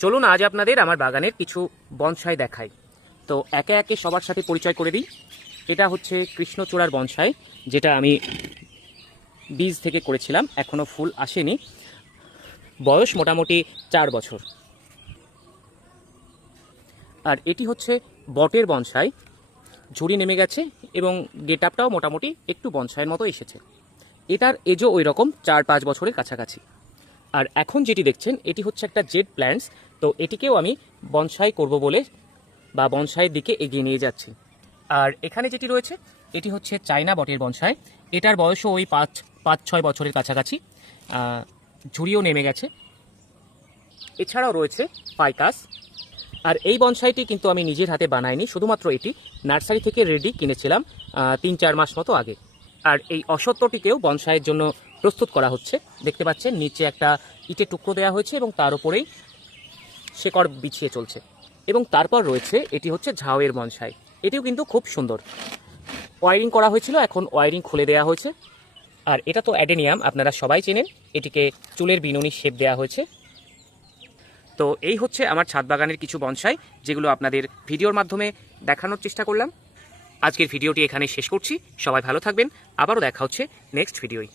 চলুন আজ আপনাদের আমার বাগানের কিছু বনসাই দেখাই। তো একে একে সবার সাথে পরিচয় করে দিই। এটা হচ্ছে কৃষ্ণচূড়ার বনসাই, যেটা আমি বীজ থেকে করেছিলাম, এখনও ফুল আসেনি, বয়স মোটামুটি 4 বছর। আর এটি হচ্ছে বটের বনসাই, ঝুড়ি নেমে গেছে এবং গেট আপটাও মোটামুটি একটু বনসাইয়ের মতো এসেছে। এটার এজও ওই রকম 4-5 বছরের কাছাকাছি। আর এখন যেটি দেখছেন এটি হচ্ছে একটা জেড প্ল্যান্টস। তো এটিকেও আমি বনসাই করব বলে বা বনসাইয়ের দিকে এগিয়ে নিয়ে যাচ্ছি। আর এখানে যেটি রয়েছে এটি হচ্ছে চায়না বটের বনসাই। এটার বয়সও ওই 5-6 বছরের কাছাকাছি, ঝুড়িও নেমে গেছে। এছাড়াও রয়েছে ফাইকাস। আর এই বনসাইটি কিন্তু আমি নিজের হাতে বানাইনি, শুধুমাত্র এটি নার্সারি থেকে রেডি কিনেছিলাম 3-4 মাস মতো আগে। আর এই অশ্বত্থটিকেও বনসাইয়ের জন্য প্রস্তুত করা হচ্ছে। দেখতে পাচ্ছেন নিচে একটা ইটের টুকরো দেওয়া হয়েছে এবং তার উপরেই শেকড় বিছিয়ে চলছে। এবং তারপর রয়েছে এটি হচ্ছে ঝাউয়ের বনসাই। এটিও কিন্তু খুব সুন্দর। ওয়ারিং করা হয়েছিল, এখন ওয়ারিং খুলে দেওয়া হয়েছে। আর এটা তো অ্যাডেনিয়াম, আপনারা সবাই চেনেন। এটিকে চুলের বিনুনি শেপ দেওয়া হয়েছে। তো এই হচ্ছে আমার ছাদ বাগানের কিছু বনসাই, যেগুলো আপনাদের ভিডিওর মাধ্যমে দেখানোর চেষ্টা করলাম। আজকের ভিডিওটি এখানে শেষ করছি। সবাই ভালো থাকবেন, আবারও দেখা হচ্ছে নেক্সট ভিডিওয়।